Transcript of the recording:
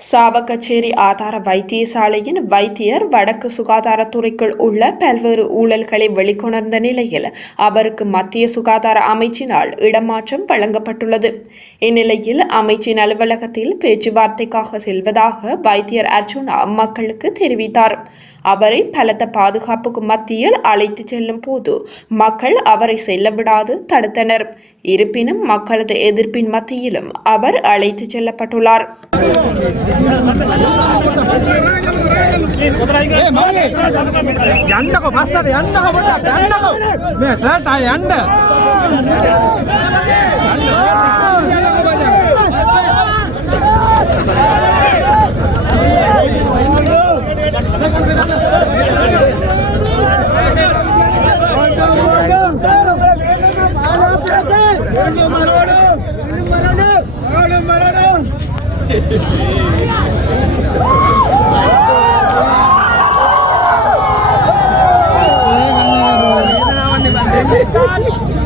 சாவகச்சேரி ஆதார வைத்தியசாலையின் வைத்தியர் வடக்கு சுகாதாரத்துறைக்குள் உள்ள பல்வேறு ஊழல்களை வெளிக்கொணர்ந்த நிலையில் அவருக்கு மத்திய சுகாதார அமைச்சினால் இடமாற்றம் வழங்கப்பட்டுள்ளது. இந்நிலையில் அமைச்சின் அலுவலகத்தில் பேச்சுவார்த்தைக்காக செல்வதாக வைத்தியர் அர்ஜுனா மக்களுக்கு தெரிவித்தார். அவரை பலத்த பாதுகாப்புக்கு மத்தியில் அழைத்துச் செல்லும் போது மக்கள் அவரை செல்ல விடாது தடுத்தனர். இருப்பினும் மக்களது எதிர்ப்பின் மத்தியிலும் அவர் அழைத்துச் செல்லப்பட்டுள்ளார். ఎండకు వస్తుంది ఎండకు పడుతుంది ఎండకు మే ఫ్లాట్ ఆ ఎండ మనోడు మనోడు Thank you.